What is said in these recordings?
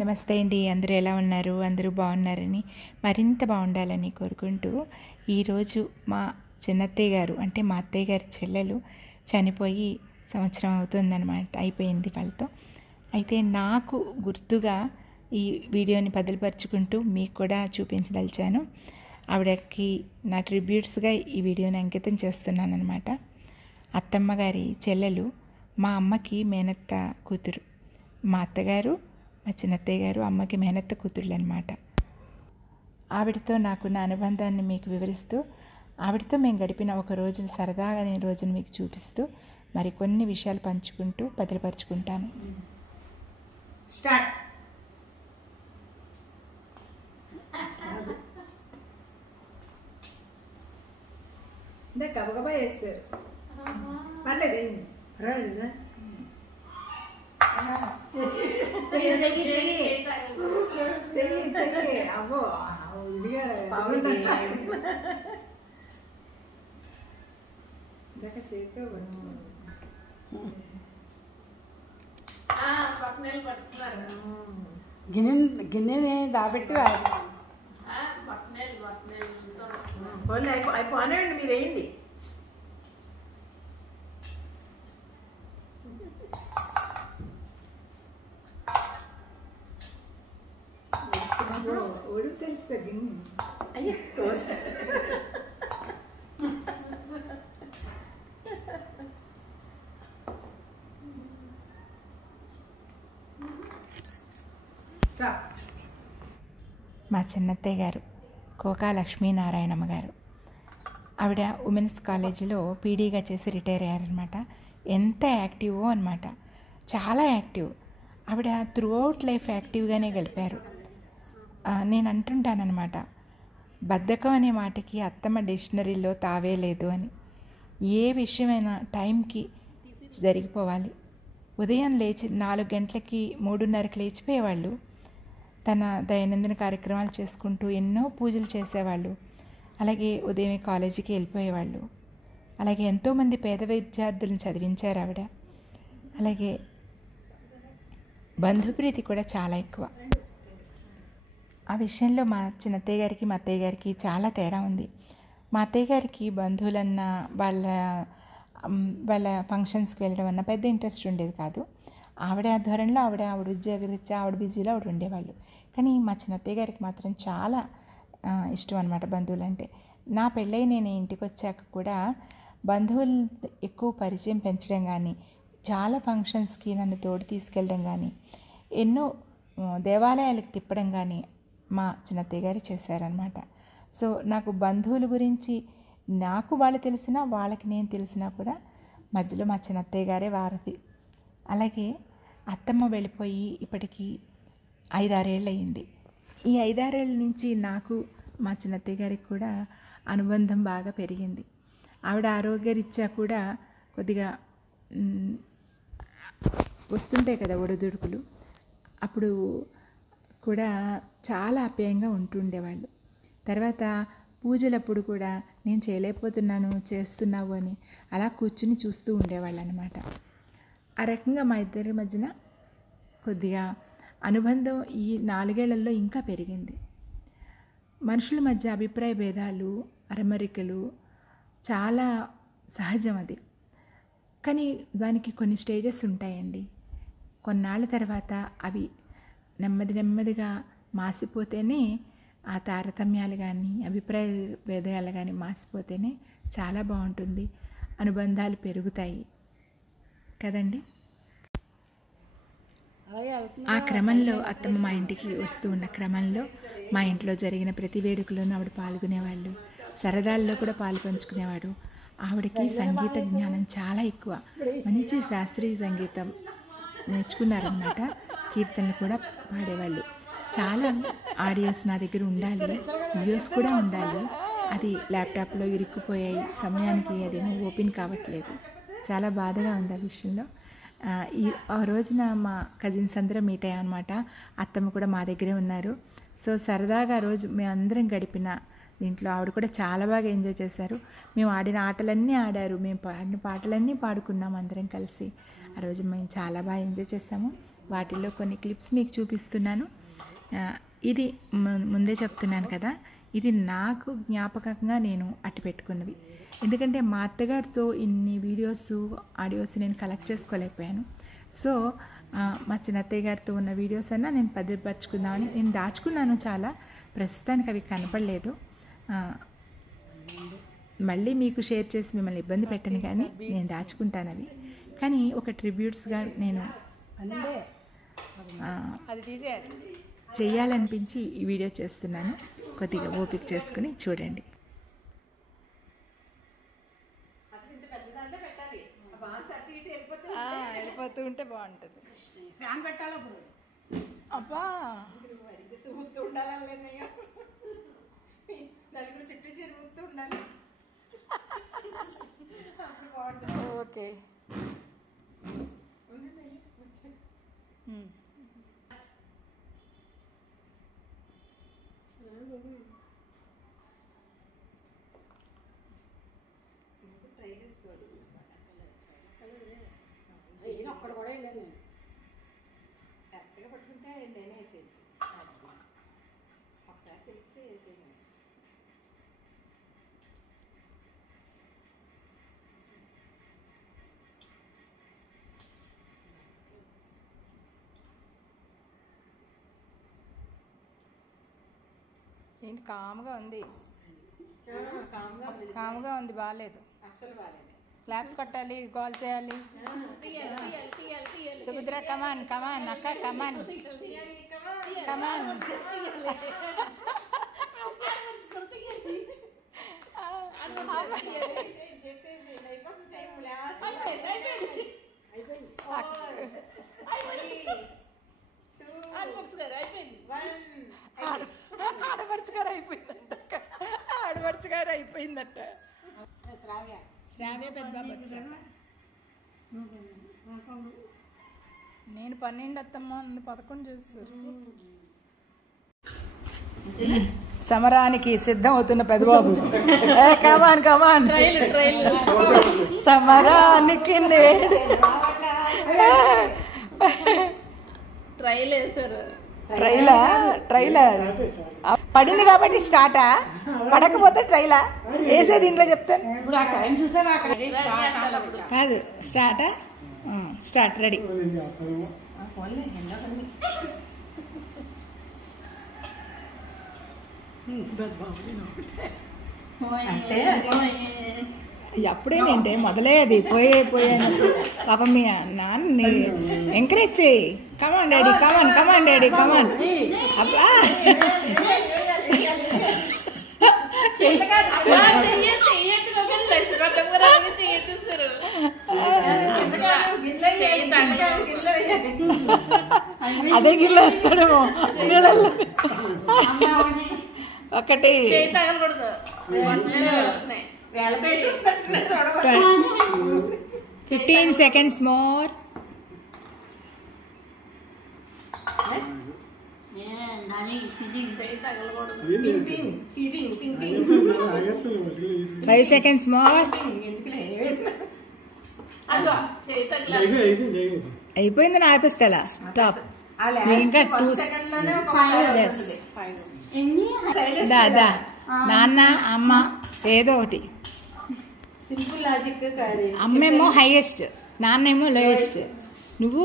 నమస్తే అండి. అందరూ ఎలా ఉన్నారు? అందరూ బాగున్నారని, మరింత బాగుండాలని కోరుకుంటూ, ఈరోజు మా చిన్నత్తయ్య గారు అంటే మా అత్తయ్య గారి చెల్లెలు చనిపోయి సంవత్సరం అవుతుందన్నమాట. అయిపోయింది వాళ్ళతో. అయితే నాకు గుర్తుగా ఈ వీడియోని బదులుపరుచుకుంటూ మీకు కూడా చూపించదలిచాను. ఆవిడకి నా ట్రిబ్యూట్స్గా ఈ వీడియోని అంకితం చేస్తున్నాను అనమాట. అత్తమ్మ గారి చెల్లెలు మా అమ్మకి మేనత్త కూతురు. మా అత్తగారు మా చిన్నత్తయ్య గారు అమ్మకి మేనత్త కూతుళ్ళు అనమాట. ఆవిడతో నాకున్న అనుబంధాన్ని మీకు వివరిస్తూ, ఆవిడతో మేము గడిపిన ఒక రోజున సరదాగా నేను రోజును మీకు చూపిస్తూ మరికొన్ని విషయాలు పంచుకుంటూ బదులుపరుచుకుంటాను. స్టార్ట్. అంటే గబగబా వేస్తారు. పర్లేదు అయింది. పర్వాలేదా? చెయ్యి చెయ్యి చెయ్యి చెయ్యి చెయ్యి. అబ్బో ఇదిగా ఇందాక చేతితో గిన్నె దాబెట్టి అయిపోనండి. మీరు వేయండి. ఒడుగు తెలుస్తా గిన్నె. అయ్యో మా చిన్నత్తయ్య గారు కోకా లక్ష్మీనారాయణమ్మ గారు. ఆవిడ ఉమెన్స్ కాలేజీలో పీడీగా చేసి రిటైర్ అయ్యారనమాట. ఎంత యాక్టివో అనమాట, చాలా యాక్టివ్. ఆవిడ త్రూ అవుట్ లైఫ్ యాక్టివ్గానే గడిపారు. నేను అంటుంటానన్నమాట, బద్ధకం అనే మాటకి అత్తమ్మ డిక్షనరీలో తావే లేదు అని. ఏ విషయమైనా టైంకి జరిగిపోవాలి. ఉదయం లేచి 4 గంటలకి 3:30కి లేచిపోయేవాళ్ళు. తన దైనందిన కార్యక్రమాలు చేసుకుంటూ ఎన్నో పూజలు చేసేవాళ్ళు. అలాగే ఉదయమే కాలేజీకి వెళ్ళిపోయేవాళ్ళు. అలాగే ఎంతోమంది పేద విద్యార్థులను చదివించారు ఆవిడ. అలాగే బంధుప్రీతి కూడా చాలా ఎక్కువ. ఆ విషయంలో మా చిన్నత్తయ్య గారికి మా అత్తయ్య గారికి చాలా తేడా ఉంది. మా అత్తయ్య గారికి బంధువులన్నా వాళ్ళ ఫంక్షన్స్కి వెళ్ళడం అన్న పెద్ద ఇంట్రెస్ట్ ఉండేది కాదు. ఆవిడ ఆధ్వర్యంలో ఆవిడ ఉద్యోగరీత్యా ఆవిడ బిజీలో ఆవిడ ఉండేవాళ్ళు. కానీ మా చిన్నత్తయ్య గారికి మాత్రం చాలా ఇష్టం అనమాట బంధువులంటే. నా పెళ్ళై నేను ఇంటికి వచ్చాక కూడా బంధువులు ఎక్కువ పరిచయం పెంచడం కానీ, చాలా ఫంక్షన్స్కి నన్ను తోడు తీసుకెళ్ళడం కానీ, ఎన్నో దేవాలయాలకు తిప్పడం కానీ మా చిన్నత్తయ్య గారు చేశారనమాట. సో నాకు బంధువుల గురించి నాకు వాళ్ళు తెలిసినా వాళ్ళకి నేను తెలిసినా కూడా మధ్యలో మా చిన్నత్తయ్య గారే వారధి. అలాగే అత్తమ్మ వెళ్ళిపోయి ఇప్పటికీ 5-6 ఏళ్ళు అయింది. ఈ 5-6 ఏళ్ళ నుంచి నాకు మా చిన్నత్తయ్య గారికి కూడా అనుబంధం బాగా పెరిగింది. ఆవిడ ఆరోగ్యరీత్యా కూడా కొద్దిగా వస్తుంటాయి కదా ఒడిదుడుకులు, అప్పుడు కూడా చాలా ఆప్యాయంగా ఉంటుండేవాళ్ళు. తర్వాత పూజలప్పుడు కూడా నేను చేయలేకపోతున్నాను చేస్తున్నావు అని అలా కూర్చుని చూస్తూ ఉండేవాళ్ళు అనమాట. ఆ రకంగా మా ఇద్దరి మధ్యన కొద్దిగా అనుబంధం ఈ 4 ఏళ్లలో ఇంకా పెరిగింది. మనుషుల మధ్య అభిప్రాయ భేదాలు, అరమరికలు చాలా సహజం అది. కానీ దానికి కొన్ని స్టేజెస్ ఉంటాయండి. కొన్నాళ్ళ తర్వాత అవి నెమ్మదిగా మాసిపోతేనే, ఆ తారతమ్యాలు కానీ అభిప్రాయ భేదాలు కానీ మాసిపోతేనే చాలా బాగుంటుంది, అనుబంధాలు పెరుగుతాయి కదండి. ఆ క్రమంలో అత్తమ్మ మా ఇంటికి వస్తూ ఉన్న క్రమంలో మా ఇంట్లో జరిగిన ప్రతి వేడుకలోనూ ఆవిడ పాల్గొనేవాళ్ళు. సరదాల్లో కూడా పాలు పంచుకునేవాడు. ఆవిడకి సంగీత జ్ఞానం చాలా ఎక్కువ. మంచి శాస్త్రీయ సంగీతం నేర్చుకున్నారన్నమాట. కీర్తనలు కూడా పాడేవాళ్ళు. చాలా ఆడియోస్ నా దగ్గర ఉండాలి, వీడియోస్ కూడా ఉండాలి. అది ల్యాప్టాప్లో ఇరుక్కుపోయాయి, సమయానికి అదేమో ఓపెన్ కావట్లేదు. చాలా బాధగా ఉంది ఆ విషయంలో. ఆ రోజున మా కజిన్స్ అందరం మీట్ అయ్యామన్నమాట. అత్తమ్మ కూడా మా దగ్గరే ఉన్నారు. సో సరదాగా ఆ రోజు మేమందరం గడిపిన దీంట్లో ఆవిడ కూడా చాలా బాగా ఎంజాయ్ చేశారు. మేము ఆడిన ఆటలన్నీ ఆడారు, మేము పాడిన పాటలన్నీ పాడుకున్నాము అందరం కలిసి. ఆ రోజు మేము చాలా బాగా ఎంజాయ్ చేసాము. వాటిల్లో కొన్ని క్లిప్స్ మీకు చూపిస్తున్నాను. ఇది ముందే చెప్తున్నాను కదా, ఇది నాకు జ్ఞాపకంగా నేను అట్టి పెట్టుకున్నవి. ఎందుకంటే మా అత్తగారితో ఇన్ని వీడియోస్ ఆడియోస్ నేను కలెక్ట్ చేసుకోలేకపోయాను. సో మా చిన్నత్తయ్య గారితో ఉన్న వీడియోస్ అన్నా నేను భద్రపరుచుకుందామని నేను దాచుకున్నాను. చాలా ప్రస్తుతానికి అవి కనపడలేదు. మళ్ళీ మీకు షేర్ చేసి మిమ్మల్ని ఇబ్బంది పెట్టను, కానీ నేను దాచుకుంటాను అవి. కానీ ఒక ట్రిబ్యూట్స్గా నేను చెయ్యాలనిపించి ఈ వీడియో చేస్తున్నాను. కొద్దిగా ఓపిక చేసుకుని చూడండి. వెళ్ళిపోతూ ఉంటే బాగుంటుంది. ఫ్యాన్ పెట్టాలి అప్పుడు. అబ్బా ఉండాలి నలుగురు చుట్టూ తిరుగుతూ ఉండాలి. ఓకే. ఒక్కడ కూడా వెళ్ళాను నేను. కరెక్ట్గా పట్టుకుంటే నేనే వేసేయచ్చు. ఒకసారి తెలిస్తే వేసేయను. ఏంటి కామ్గా ఉంది, కామ్గా కామ్గా ఉంది, బాగాలేదు. అస్సలు బాగాలేదు. క్లాప్స్ కొట్టాలి, కాల్ చేయాలి. సుభద్ర కమాన్ కమాన్ అక్క కమాన్ కమాన్. ఆడపడుచుగారు అయిపోయిందంట, ఆడపడుచుగారు అయిపోయిందట. శ్రావ్య పెద్ద బాబు వచ్చాక నేను 12 అత్తమ్మ, 11 చేస్తారు. సమరానికి సిద్ధం అవుతున్న పెద్దబాబు. కమాన్ కమాన్, సమరానికి ట్రైలర్ పడింది కాబట్టి స్టార్టా, పడకపోతే ట్రైలా వేసేది ఇంట్లో చెప్తాను కాదు. స్టార్టా, స్టార్ట్, రెడీ. అప్పుడేనంటే మొదలయ్యేది పోయాను. పాపం మీ నాన్న ఎంకరేజ్ చేయి. కమాన్ డాడీ, కమాన్ డాడీ, కమాన్. అబ్బా అదే గిల్ల వస్తాడేమో నీళ్ళల్లో. 1 15 seconds more. Five seconds more. అయిపోయిందని ఆపేస్తా. స్టాప్. ఇంకా 2 దా నాన్న అమ్మ ఏదో ఒకటి. సింపుల్ లాజిక్ కాదు. అమ్మేమో హైయెస్ట్, నాన్నేమో లోయెస్ట్. నువ్వు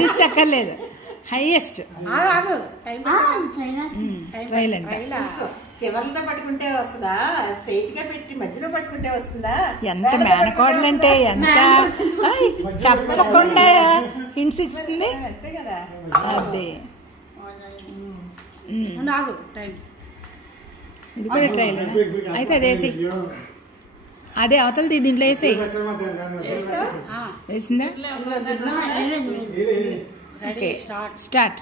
డిస్ట్ అక్కర్లేదు, హైయెస్ట్. ట్రైల్ అంటే చివరితో పట్టుకుంటే వస్తుందా, స్ట్రైట్ గా పెట్టి మధ్యలో పట్టుకుంటే వస్తుందా? ఎంత మేనకోడలంటే ఎంత చెప్పకుండా హింట్స్ ఇస్తుంది. అంతే కదా. అదే ఇది కూడా ట్రైల్ అయితే అదేసి, అదే అవతలది దీంట్లో వేసేయి. వేసిందా? Okay start.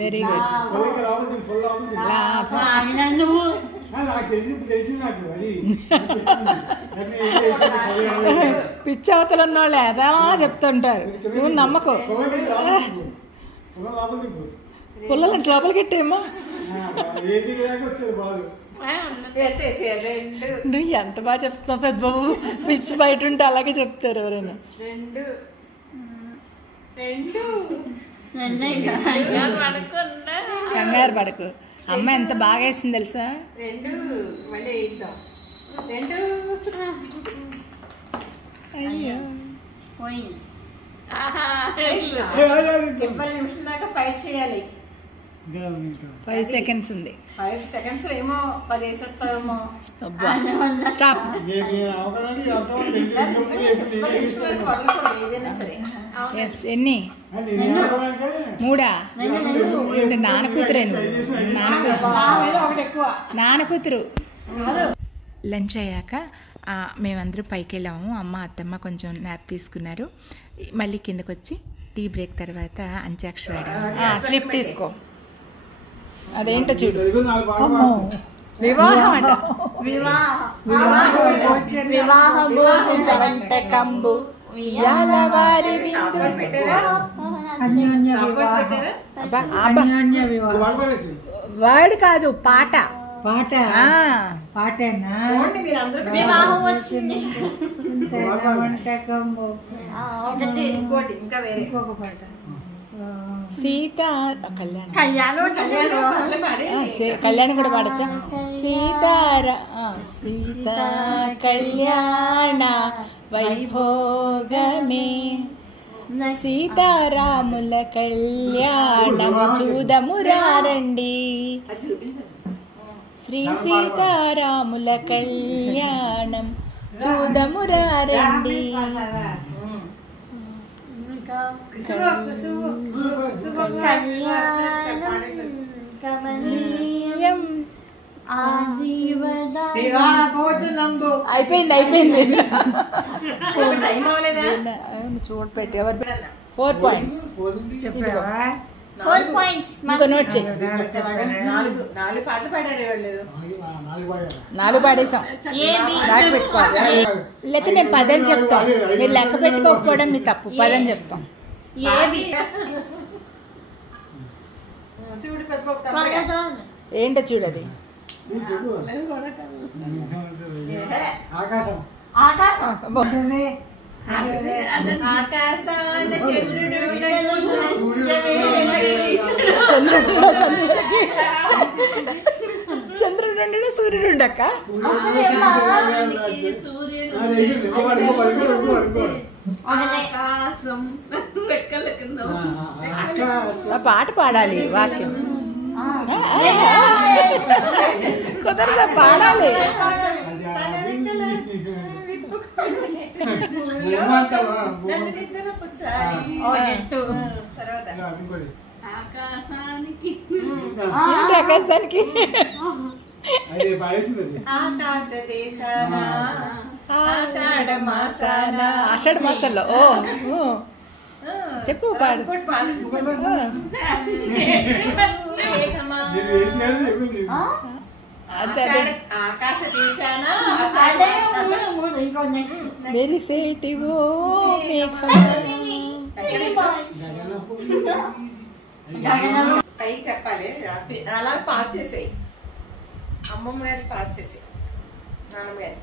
Very good. పిచ్చి అవతలు ఉన్న వాళ్ళు ఎలా చెప్తుంటారు, నువ్వు నమ్మకు. పుల్లలు లోపలికి పెట్టేమో. రెండు నువ్వు ఎంత బాగా చెప్తున్నావు పెద్ద బాబు, పిచ్చి బయట ఉంటే అలాగే చెప్తారు ఎవరైనా. రెండు రెండు కంగారు పడకు, అమ్మ ఎంత బాగా వేసింది తెలుసా. రెండు మళ్ళీ వేద్దాం. రెండు అయ్యో చివరి నిమిషం దాకా ఫైట్ చేయాలి. 5 seconds ఉంది. 5 seconds ఏమో 10 వేసేస్తావేమో. స్టాప్. ఏదైనా సరే ఎస్. ఎన్ని? 3. నాన్న కూతురే నువ్వు. నాన్న కూతురు. లంచ్ అయ్యాక మేమందరం పైకి వెళ్ళాము. అమ్మ అత్తమ్మ కొంచెం న్యాప్ తీసుకున్నారు. మళ్ళీ కిందకు వచ్చి టీ బ్రేక్ తర్వాత అంత్యాక్షరి ఆడాము. స్లిప్ తీసుకో. అదేంటో చూడు, వివాహం అంట. కంబు వర్డ్ కాదు, పాట. పాటేనా? వివాహం వచ్చింది. ఇంకోటి ఇంకా వేరే ఇంకొక పాట. సీతా కళ్యాణం. కళ్యాణం కూడా పాడచ్చా? సీతా కళ్యాణ వైభోగమే, సీతారాముల కళ్యాణము చూదమురారండి. శ్రీ సీతారాముల కళ్యాణం చూదమురారండి. అయిపోయింది. చూడు పెట్టి ఎవరు 4 points. 4 points. ఇంకో నోట్ చేయి. 4 పాటలు పాడారు వాళ్ళు. 4 పాడేసాం. దాకా పెట్టుకోవాలి. లేకపోతే మేము 10 అని చెప్తాం. మీరు లెక్క పెట్టుకోకపోవడం మీ తప్పు. 10 అని చెప్తాం. చూడు పెద్ద ఏంటో చూడది. ఆకాశం. ఆకాశాన చంద్రుడు చంద్రుడు సూర్యుడు ఉండక్క. పాట పాడాలి, వాక్యం కుదరదా? పాడాలి. ఆకాశానికి ఆకాశ దేశాన ఆషాఢ మాసాన. ఆషాఢ మాసంలో చెప్పు పాడు. ఆకాశ దేశాన మెరిసేటివో పై చెప్పాలి. అలా పాస్ చేసేయి. అమ్మమ్మ గారికి పాస్ చేసేయి. నాన్నమ్మ గారికి.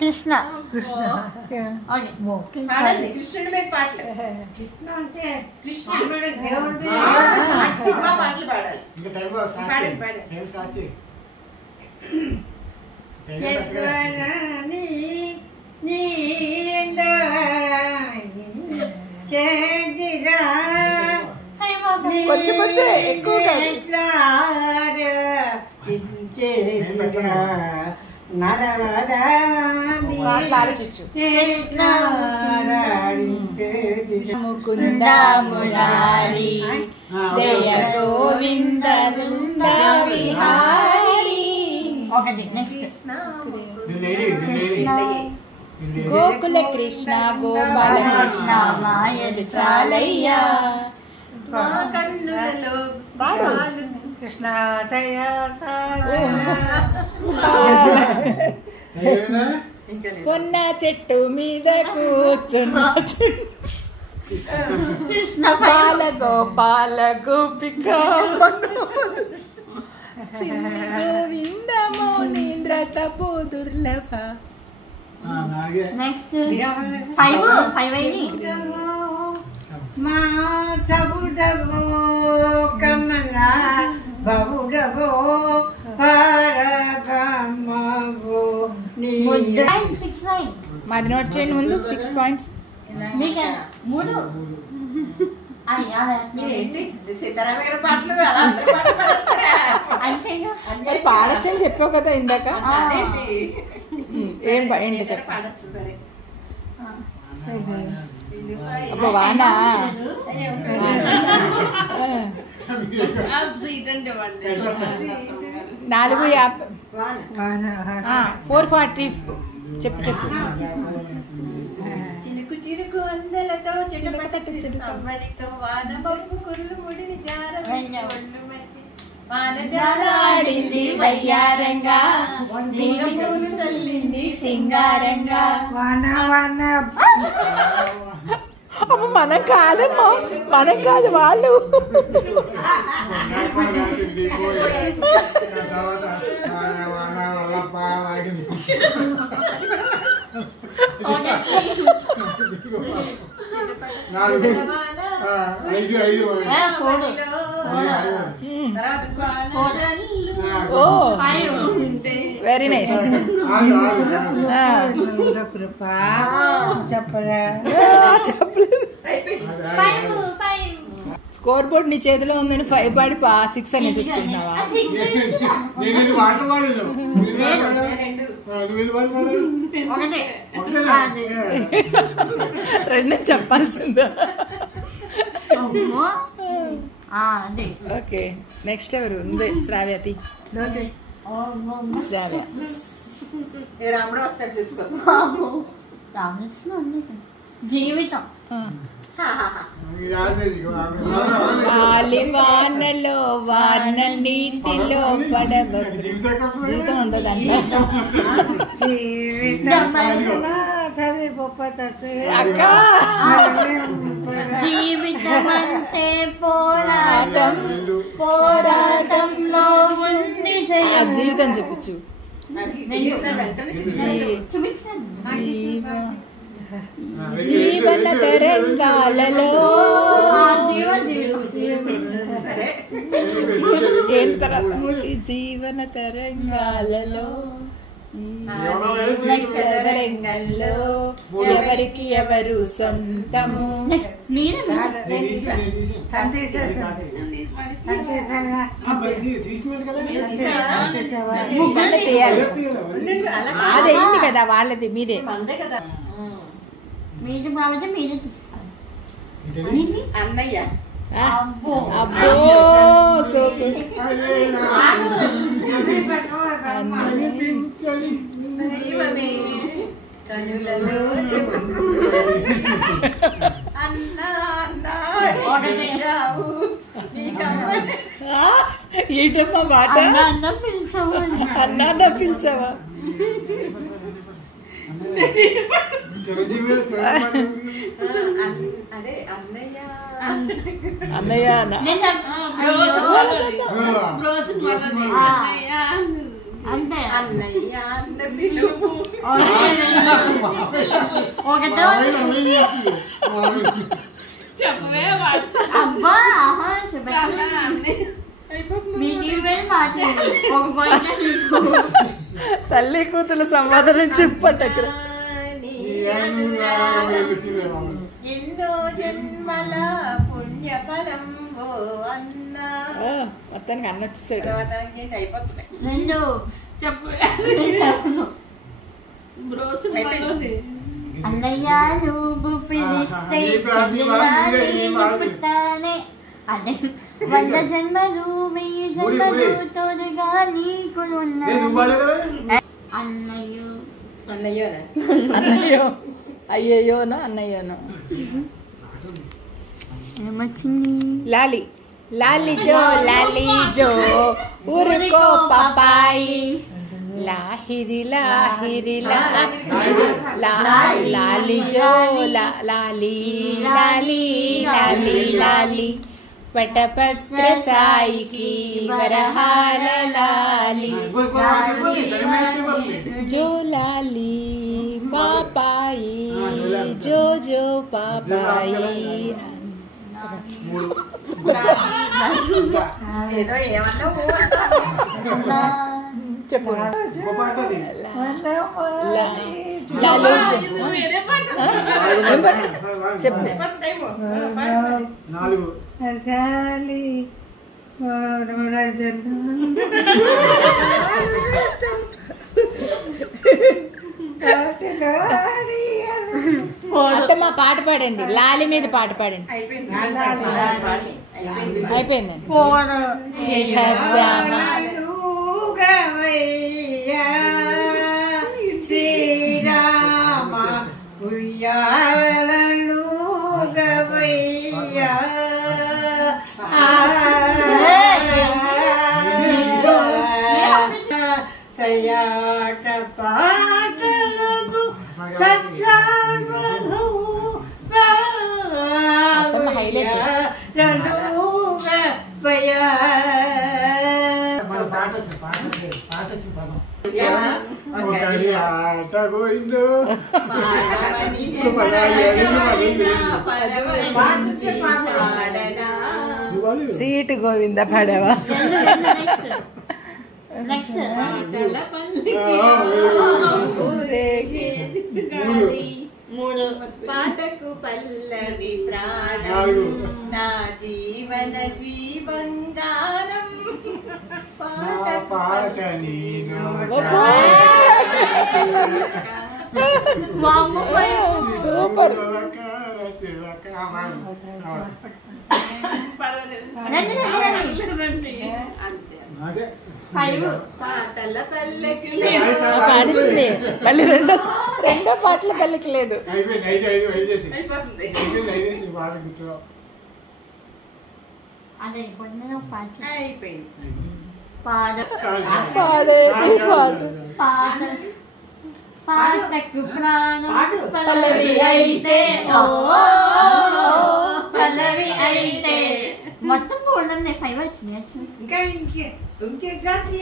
కృష్ణ. పాడండి కృష్ణుడి మీద పాటలు. కృష్ణ అంటే కృష్ణుడు సినిమా పాటలు పాడాలి. పాడండి పాడండి. కొంచెం ఎక్కువగా ఆలోచించు. ముకుంద మురారి జయ గోవింద వృంద విహారీ. ఒకటి నెక్స్ట్. గోకుల కృష్ణ గోపాల కృష్ణ మాయలు చాలయ్యా. కన్నులలో కృష్ణ దయ పొన్న చెట్టు మీద కూర్చున్న కృష్ణ బాల గోపాల గోపిక చిన్ని గోవింద మౌనీంద్ర తపో దుర్లభ. నెక్స్ట్ 5 అయింది. మా డబు డబు కమలా బాబు డబు పరబ్రహ్మవు నీ 6 9. మాది నోట్ చేయండి ముందు 6 పాయింట్స్. మీకు 3. ఏంటి సీతారామ గారి పాటలు అలా అందరి పాటలు పాడేస్తారా? అంతేగా. మరి పాడొచ్చని చెప్పావు కదా ఇందాక. అదేంటి? ఏంటి చెప్ప పాడొచ్చు సరే. అబ్బా వానా నాలుగు 440 చెప్పు చెప్పు. చినుకు చిరుకు అందలతో చిన్నపట్ట చిరుకమ్మడితో వాన పప్పు కుర్లు ముడిని వానజాలాడింది వయ్యారంగా, నీటి పూలు చల్లింది సింగారంగా. అమ్మ మనం కాదమ్మా, మనం కాదు వాళ్ళు. ఓ వెరీ నైస్. చెప్పలేదు. స్కోర్ బోర్డ్ నీ చేతిలో ఉందని 5 పాడి 6 అని వేసేసుకుంటున్నావా? రెండు చెప్పాల్సిందా? ఓకే నెక్స్ట్ ఎవరు ఉంది? శ్రావ్యతి. శ్రావ్య రాముడు వస్తాడు చూసుకో. జీవితం. వానలో వాన నీటిలో పడవ. జీవితం ఉండదంట అక్క. జీవితం అంటే పోరాటం, పోరాటంలో ఉంది జయం. జీవితం చెప్పుచ్చు. జీవన తరంగాలలో ఏం తర్వాత జీవన తరంగాలలో రంగంలో ఎవరికి ఎవరు సొంతము. అదేంటి కదా వాళ్ళది మీదే. మీది కాబట్టి మీదే తీసుకోవాలి. అన్నయ్య అబ్బో అబ్బో కనులలో అన్నా ఏంటమ్మా మాట? అన్నం పిలిచావు. అన్నా పిలిచావా? అదే అన్నయ్య అన్నయ్య అంతే. అన్నయ్య అన్న పిలుపు. ఒకటే అబ్బా తల్లి కూతురు సమాధానం చెప్పట అక్కడ. ఎన్నో జన్మల పుణ్యఫలం ఓ అన్న. మొత్తానికి అన్న వచ్చేసాడు. తర్వాత ఏంటి అయిపోతుంది. రెండు చెప్పు. అన్నయ్య నువ్వు పిలిస్తే పుట్టానే. అదే 100 జన్మలు 1000 జన్మలు తోడుగా నీకు ఉన్నాను. అన్నయ్యో అన్నయ్యోనా అన్నయ్యో అయ్యయ్యోనో అన్నయ్యోనో. ఏమొచ్చింది? లాలి లాలి జో ఊరుకో పాపాయి. లాహిరి లాహిరి లాలి జో లాలి లాలి లాలి లాలి వటపత్ర సాయికి వరహాల లాలి జో లాలి పాపాయి జో జో పాపాయి. ఏదో ఏమన్నా చెప్పు చెప్పు అత్తమ్మ పాట పాడండి, లాలి మీద పాట పాడండి. అయిపోయిందండి. శ్రీరామ ఉయ్యాలను గవయ్యా సయాట పాటలకు సత్సాను సీటు గోవింద పడవా. పాటకు పల్లవి ప్రాణం నా జీవన జీవంగానం సూపర్. పాటల పల్లకి పాడిస్తుంది మళ్ళీ రెండో పాటల పల్లకి లేదు. పాటకు ప్రాణం పల్లవి అయితే పల్లవి అయితే మొత్తం 5 వచ్చినాయి.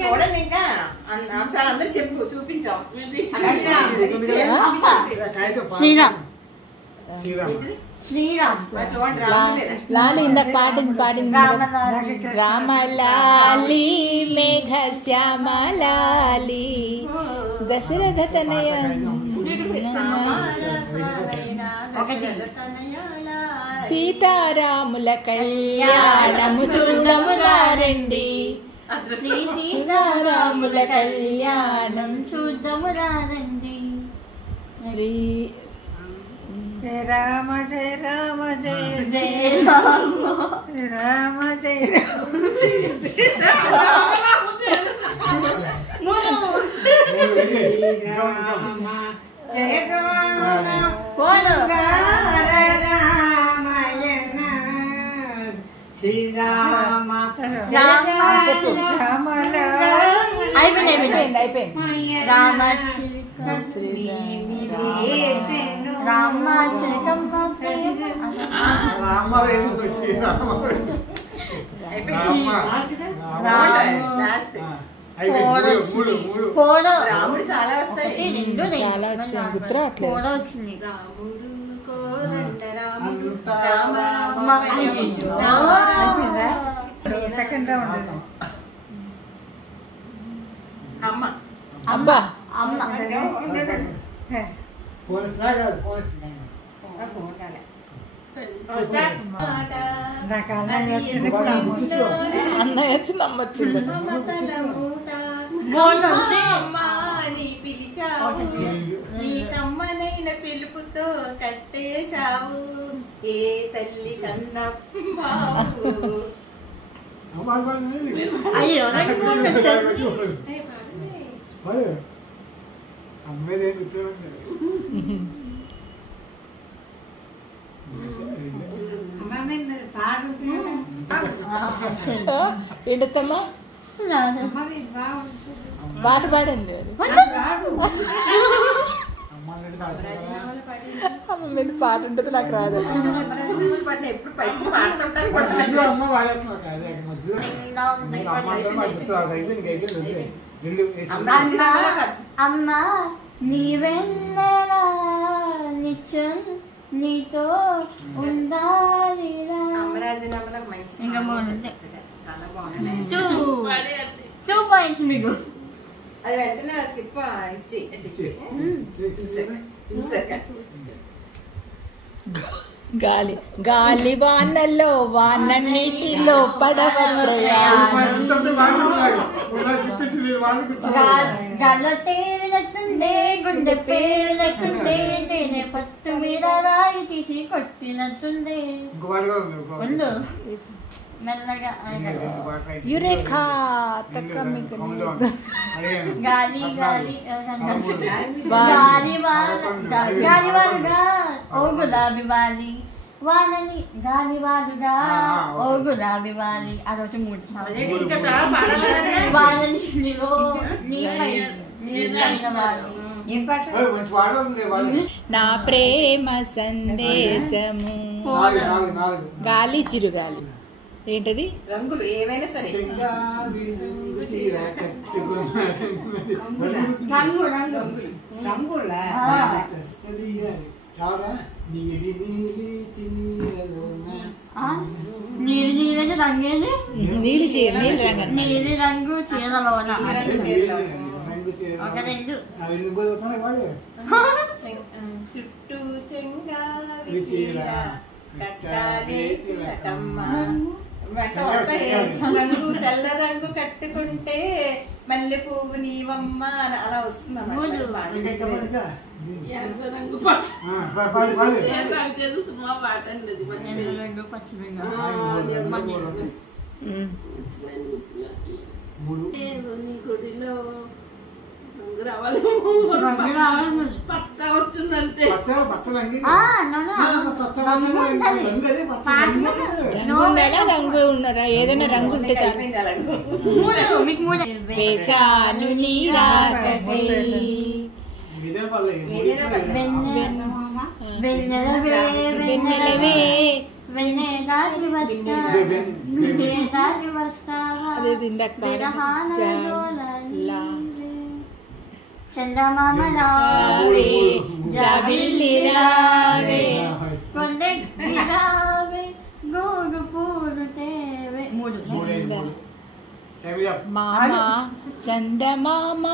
చూడండి ఇంకా ఒకసారి అందరూ చెప్పు చూపించాం. శ్రీరామ్ లాలి ఇందాక పాడింది రామలాలి మేఘ శ్యామ లాలి దశరథ తనయ సీతారాముల కళ్యాణము చూడము రండి. సీతారాముల కళ్యాణం చూద్దాము రండి. శ్రీ జయ రామ జయ రామ జయ జయ రామ రామ జయ రామ జయ రామాయణ శ్రీరామ అయిపోయింది. రామ చిలకమ్మ రాముడు చాలా వస్తాయి. చాలా వచ్చాయి గుర్తురావట్లేదు. వచ్చింది. రాముడు కోదండ రాముడు రామ సెకండ్ రౌండ్ అమ్మ అబ్బా అమ్మ నాకు అన్నయ్య వచ్చింది అన్నయ్య వచ్చింది, అమ్మ వచ్చింది. పిలిచావు నీ కమ్మనైన పిలుపుతో కట్టేశావు ఏ తల్లి కన్నా అయ్యో ఏంటమ్మా పాట పాడింది. అమ్మ మీద పాట ఉంటుంది నాకు రాదు. పడిన ఎప్పుడు పైకి పాడుతుంటారు అమ్మా నీవెన్నెలా నిత్యం నీతో ఉండాలిరా. ఇంకా బాగుంది. చాలా బాగుంది. 2 points మీకు. అది వెంటనే స్కిప్ ఇచ్చి చూసాక గాలి గాలి వానల్లో వాన నీటిలో పడవ ప్రయాణం. గాల్లో తేలినట్టుండే గుండె పేలినట్టుండే తేనె పట్టు మీద రాయి తీసి కొట్టినట్టుండే. ఉండు మెల్లగా యురేఖా తక్క మీకు గాలి గాలి గాలి వాలుగా ఓ గులాబీ వాలి వానని గాలి వాలుగా ఓ గులాబీ వాలి. అదొకటి 3 ఇంకా తర్వాత పాడాలి. వానని నీపైన వాలి. ఏం పాట? నా ప్రేమ సందేశము గాలి చిరుగాలి. ఏంటది? రంగులు ఏమైనా సరే రంగు రంగులా నీలి నీళ్ళని రంగేది నీలి చీర నీలి రంగు నీలి రంగు చీరలోన. ఒక 2 చుట్టూ చెంగావి చీర కట్టాలే చిలకమ్మ. రంగు తెల్ల రంగు కట్టుకుంటే మల్లె పువ్వు నీవమ్మ అలా వస్తుంది. రంగు పచ్చి రంగు ఉన్నారా? ఏదైనా రంగు ఉంటే చాలు. వేచాను వెన్నెలవే చందమామ రావే జాబిల్లి రావే కొండెక్కి రావే గూడు పూలు తేవే. 3 మామ చందమామ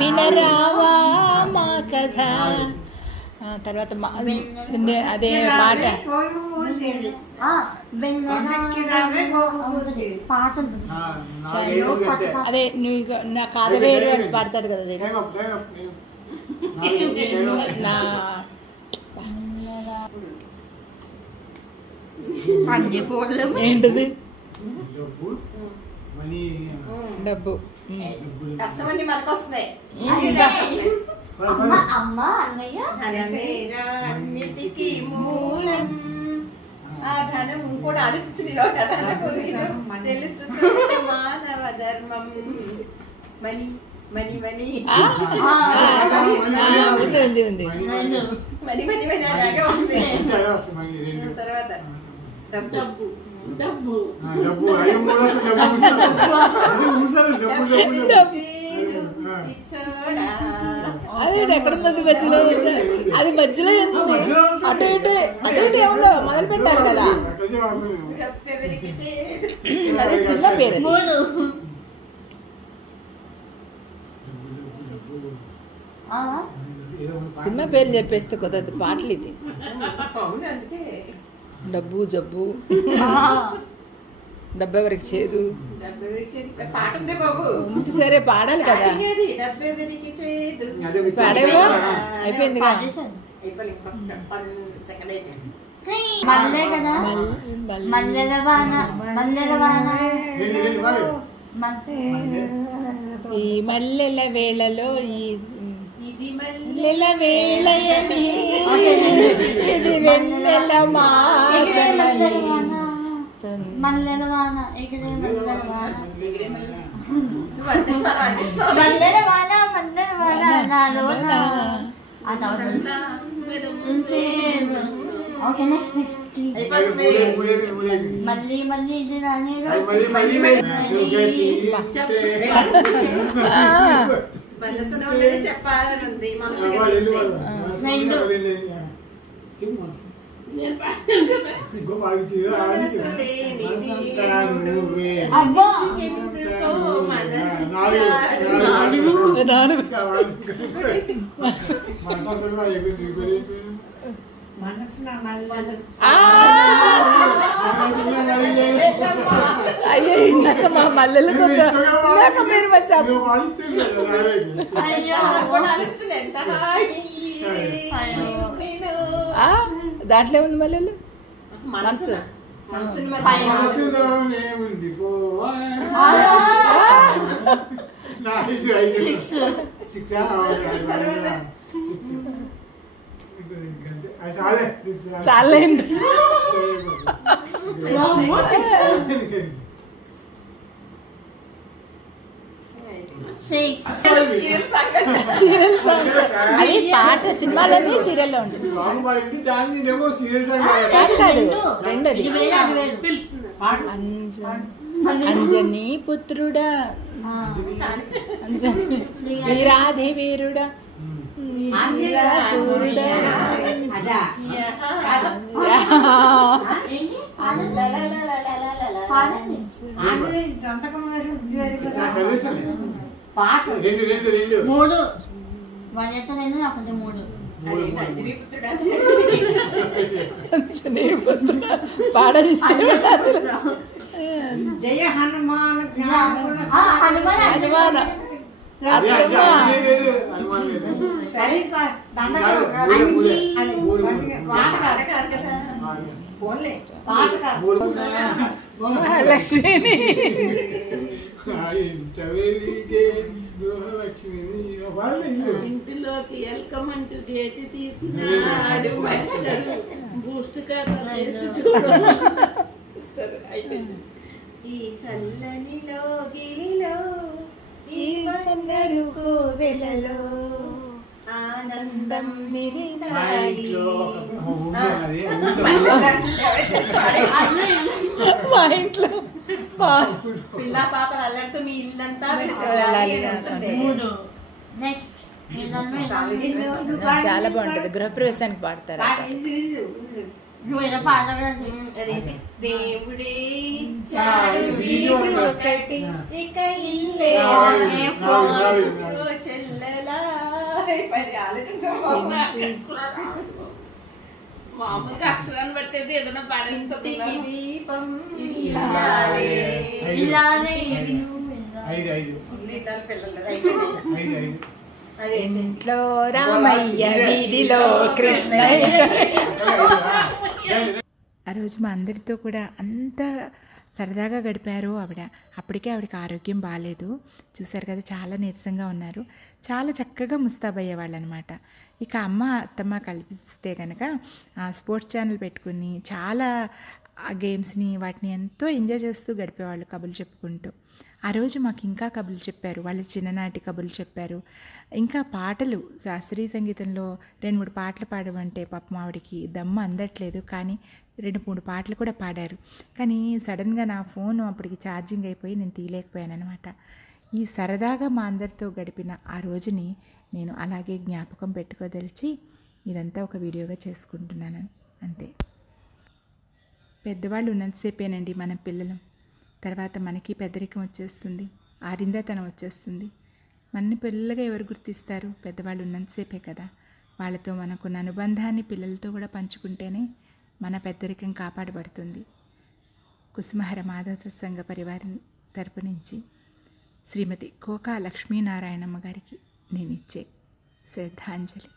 వినరావా మా కథ. తర్వాత అదే పాట పాట అదే నువ్వు నా కాదవేరు అని పాడతాడు కదా. నా ఏంటిది? డబ్బు. కష్టమని మనకు వస్తున్నాయి. అమ్మ అన్నయ్య అన్నిటికీ మూలం ఆ ధనం కూడా ఆలోచించింది తెలుసుకుంటే మానవ ధర్మం. మనీ మనీ మనీ ఉంది ఉంది. మనీ మనీ మనీ అలాగే వస్తుంది. తర్వాత డబ్బు డబ్బు అదే ఎక్కడుంది? మధ్యలో అది మధ్యలో ఉంది. అటు ఇటు ఏముందో మొదలు పెట్టారు కదా. అదే సినిమా పేరు. సినిమా పేరు చెప్పేస్తే కుదరదు. పాటలు ఇది. డబ్బు జబ్బు డబ్బు ఎవరికి చేదు. సరే పాడాలి కదా. పాడేవా? అయిపోయిందిగా. మల్లె కదా. మల్లెల వాన మల్లెల వాన ఈ మల్లెల వేళలో ఈ మల్లెల వేళయని ఇది వెన్నెల మాసమని మల్లెల వాన ఎగిరే మల్లెల వాన మల్లెల వాన మల్లెల వాన నాలోన ఆ తర్వాత ఓకే నెక్స్ట్ అయిపోతుంది. మళ్ళీ మళ్ళీ ఇది రాని మనసులో ఉండేది చెప్పాలని ఉంది. మనసుకి రెండు మనసు లేనిది అబ్బో ఎందుకో మనసు మనసులో మళ్ళీ అయ్యో ఇందాక మా మల్లెలు ఇందాక మీరు వచ్చాము అయ్యో గుణాలిచ్చిన ఎంత హాయి. నేను దాంట్లో ఉంది మల్లెలు మనసు మనసుని మరి చాలా సిక్స్ సీరియల్ సాంగ్ అది పాట సినిమాలోనే సీరియల్లో ఉంటుంది. కాదు కాదు రెండోది ఇది వేరే అది వేరు అంజనీ పుత్రుడా అంజనీ వీరాధి వీరుడా సూర్యుడా ఏంటి పాడండి పాట మూడు వాళ్ళ ఎంత రెండు నాకుంటే మూడు అంజనీ పుత్రుడా పాడనిస్తాడు జయ హనుమాన్ హనుమాన్ లక్ష్మిని ఇంటిలోకి వెల్కమ్ అంటూ గేటు తీసినాడు బూస్ట్ ఈ చల్లనిలో గిలిలో ఈ బంగారు కోవెలలో ఆనందం మిరినాయి. మా ఇంట్లో పిల్ల పాపలు అల్లరితో మీ ఇల్లంతా వెలిసేలాలి అంటుంది. మూడు నెక్స్ట్ చాలా బాగుంటది. గృహప్రవేశానికి పాడతారు. నువ్వు ఏదో పాడగలదు అదేంటి? దేవుడే ఇచ్చాడు వీధి ఒకటి ఇక ఇల్లే ఒకే ఫోను చెల్లెలా. మరి ఆలోచించమ్మా. మామూలుగా అక్షరాన్ని పట్టేది ఏదైనా పాడేస్తుంది. ఇంటికి దీపం ఇల్లాలే. ఇలానే ఇల్లు పిల్లలు అయిపోయింది. అదే ఇంట్లో రామయ్య వీధిలో కృష్ణయ్య. ఆ రోజు మా అందరితో కూడా అంత సరదాగా గడిపారు ఆవిడ. అప్పటికే ఆవిడకి ఆరోగ్యం బాగాలేదు, చూశారు కదా, చాలా నీరసంగా ఉన్నారు. చాలా చక్కగా ముస్తాబయ్యేవాళ్ళు అనమాట. ఇక అమ్మ అత్తమ్మ కల్పిస్తే కనుక స్పోర్ట్స్ ఛానల్ పెట్టుకుని చాలా గేమ్స్ని వాటిని ఎంతో ఎంజాయ్ చేస్తూ గడిపేవాళ్ళు కబుర్లు చెప్పుకుంటూ. ఆ రోజు మాకు ఇంకా కబుర్లు చెప్పారు, వాళ్ళ చిన్ననాటి కబుర్లు చెప్పారు. ఇంకా పాటలు, శాస్త్రీయ సంగీతంలో 2-3 పాటలు పాడమంటే పాపం ఆవిడకి దమ్ము అందట్లేదు, కానీ 2-3 పాటలు కూడా పాడారు. కానీ సడన్గా నా ఫోన్ అప్పటికి ఛార్జింగ్ అయిపోయి నేను తీయలేకపోయాను అనమాట. ఈ సరదాగా మా అందరితో గడిపిన ఆ రోజుని నేను అలాగే జ్ఞాపకం పెట్టుకోదలిచి ఇదంతా ఒక వీడియోగా చేసుకుంటున్నాను అంతే. పెద్దవాళ్ళు ఉన్నంతసేపేనండి మన పిల్లలు. తర్వాత మనకి పెద్దరికం వచ్చేస్తుంది, ఆరిందతనం వచ్చేస్తుంది. మన పిల్లలుగా ఎవరు గుర్తిస్తారు? పెద్దవాళ్ళు ఉన్నంతసేపే కదా. వాళ్ళతో మనకున్న అనుబంధాన్ని పిల్లలతో కూడా పంచుకుంటేనే మన పెద్దరికం కాపాడబడుతుంది. కుసుమహర మాధవ సంఘ పరివారం తరపు నుంచి శ్రీమతి కోకా లక్ష్మీనారాయణమ్మ గారికి నేను ఇచ్చే శ్రద్ధాంజలి.